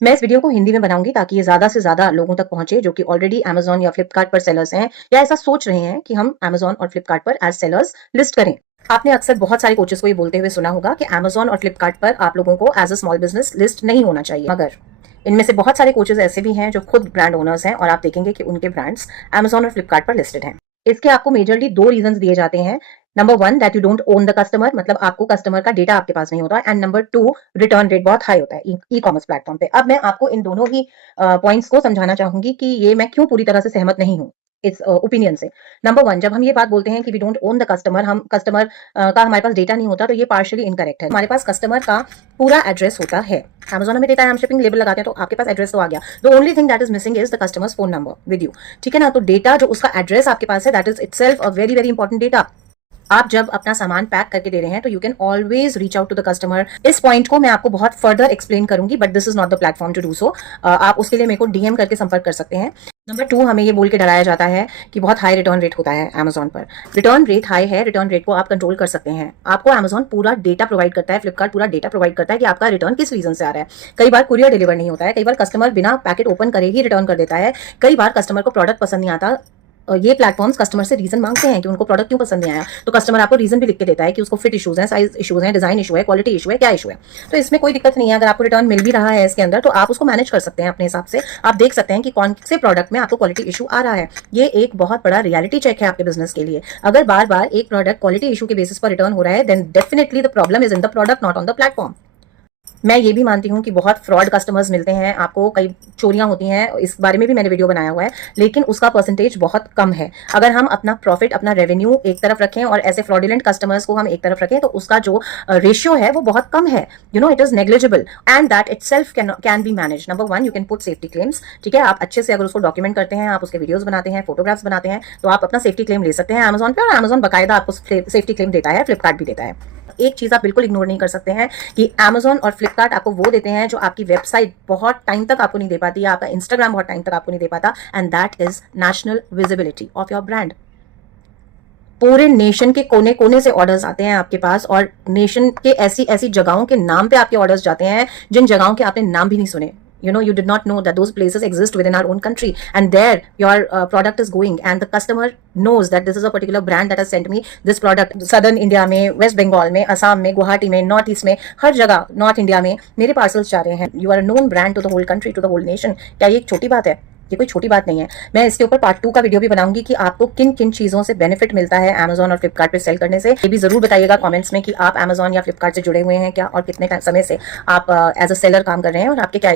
मैं इस वीडियो को हिंदी में बनाऊंगी ताकि ये ज्यादा से ज्यादा लोगों तक पहुंचे जो कि ऑलरेडी Amazon या फ्लिपकार्ट पर सेलर्स हैं या ऐसा सोच रहे हैं कि हम Amazon और फ्लिपकार्ट पर एज सेलर्स लिस्ट करें। आपने अक्सर बहुत सारे कोचेस को ये बोलते हुए सुना होगा कि Amazon और फ्लिपकार्ट पर आप लोगों को as a small business list नहीं होना चाहिए, मगर इनमें से बहुत सारे कोचेस ऐसे भी हैं जो खुद ब्रांड ओनर्स हैं और आप देखेंगे कि उनके ब्रांड्स Amazon और फ्लिपकार्ट पर लिस्टेड हैं। इसके आपको मेजरली दो रीजंस दिए जाते हैं। Number one, that you don't own the customer, मतलब आपको कस्टमर का डेटा आपके पास नहीं होता, and number two, return rate बहुत हाई होता है ई कॉमर्स प्लेटफॉर्म पे। अब मैं आपको इन दोनों ही पॉइंट्स को समझाना चाहूंगी कि ये मैं क्यों पूरी तरह से सहमत नहीं हूँ इस ओपिनियन से। नंबर वन, जब हम ये बात बोलते हैं कि we don't own the customer, हम कस्टमर का हमारे पास डेटा नहीं होता, तो ये पार्शियली इनकरेक्ट है। हमारे पास कस्टमर का पूरा एड्रेस होता है। Amazon में देता है, हम शिपिंग लेबल लगाते हैं तो आपके पास एड्रेस तो आ गया। The only thing that is missing is the customers phone number with you. ठीक है ना? तो डेटा जो उसका एड्रेस आपके पास है, that is itself a very very important data. आप जब अपना सामान पैक करके दे रहे हैं तो you can always reach out to the customer. इस पॉइंट को मैं आपको बहुत फर्दर एक्सप्लेन करूंगी, but this is not the platform to do so. आप उसके लिए मेरे को डीएम करके संपर्क कर सकते हैं। नंबर टू, हमें ये बोल के डराया जाता है कि बहुत हाई रिटर्न रेट होता है Amazon पर। रिटर्न रेट हाई है, रिटर्न रेट को आप कंट्रोल कर सकते हैं। आपको Amazon पूरा डेटा प्रोवाइड करता है, फ्लिपकार्ट पूरा डेटा प्रोवाइड करता है कि आपका रिटर्न किस रीजन से आ रहा है। कई बार कुरियर डिलीवर नहीं होता है, कई बार कस्टमर बिना पैकेट ओपन करे ही रिटर्न कर देता है, कई बार कस्टमर को प्रोडक्ट पसंद नहीं आता। ये प्लेटफॉर्म्स कस्टमर से रीजन मांगते हैं कि उनको प्रोडक्ट क्यों पसंद नहीं आया, तो कस्टमर आपको रीजन भी लिख के देता है कि उसको फिट इशूज हैं, साइज इशूज हैं, डिजाइन इशू है, क्वालिटी इशू है, क्या इशू है। तो इसमें कोई दिक्कत नहीं है। अगर आपको रिटर्न मिल भी रहा है इसके अंदर, तो आप उसको मैनेज कर सकते हैं अपने हिसाब से। आप देख सकते हैं कि कौन से प्रोडक्ट में आपको क्वालिटी इशू आ रहा है। ये एक बहुत बड़ा रियलिटी चेक है आपके बिजनेस के लिए। अगर बार बार एक प्रोडक्ट क्वालिटी इशू के बेसिस पर रिटर्न हो रहा है, then definitely the problem is in the product, not on the platform. मैं ये भी मानती हूँ कि बहुत फ्रॉड कस्टमर्स मिलते हैं आपको, कई चोरियां होती हैं, इस बारे में भी मैंने वीडियो बनाया हुआ है, लेकिन उसका परसेंटेज बहुत कम है। अगर हम अपना प्रॉफिट, अपना रेवेन्यू एक तरफ रखें और ऐसे फ्रॉडुलेंट कस्टमर्स को हम एक तरफ रखें, तो उसका जो रेशियो है वो बहुत कम है। You know, it is negligible and that itself can be manage. Number one, you can put safety claims. ठीक है, आप अच्छे से अगर उसको डॉक्यूमेंट करते हैं, आप उसके वीडियोज बनाते हैं, फोटोग्राफ्स बनाते हैं, तो आप अपना सेफ्टी क्लेम ले सकते हैं Amazon पे, और Amazon बाकायदा आपको सेफ्टी क्लेम देता है, फ्लिपकार्ट भी देता है। एक चीज आप बिल्कुल इग्नोर नहीं कर सकते हैं कि Amazon और फ्लिपकार्ट आपको वो देते हैं जो आपकी वेबसाइट बहुत टाइम तक आपको नहीं दे पाती, या आपका इंस्टाग्राम बहुत टाइम तक आपको नहीं दे पाता, and that is national visibility of your brand. पूरे नेशन के कोने कोने से ऑर्डर्स आते हैं आपके पास, और नेशन के ऐसी ऐसी जगहों के नाम पे आपके ऑर्डर्स जाते हैं जिन जगहों के आपने नाम भी नहीं सुने। You know, you did not know that those places exist within our own country, and there your product is going, and the customer knows that this is a particular brand that has sent me this product. Southern India में, West Bengal में, Assam में, गुवाहाटी में, North East में, हर जगह North India में मेरे parcels जा रहे हैं। You are a known brand to the whole country, to the whole nation. क्या ये एक छोटी बात है? ये कोई छोटी बात नहीं है। मैं इसके ऊपर पार्ट 2 का वीडियो भी बनाऊंगी कि आपको किन किन चीजों से बेनिफिट मिलता है Amazon और फ्लिपकार्ट पे सेल करने से। ये भी जरूर बताइएगा कमेंट्स में कि आप Amazon या फ्लिपकार्ट से जुड़े हुए हैं क्या, और कितने समय से आप एज अ सेलर काम कर रहे हैं, और आपके क्या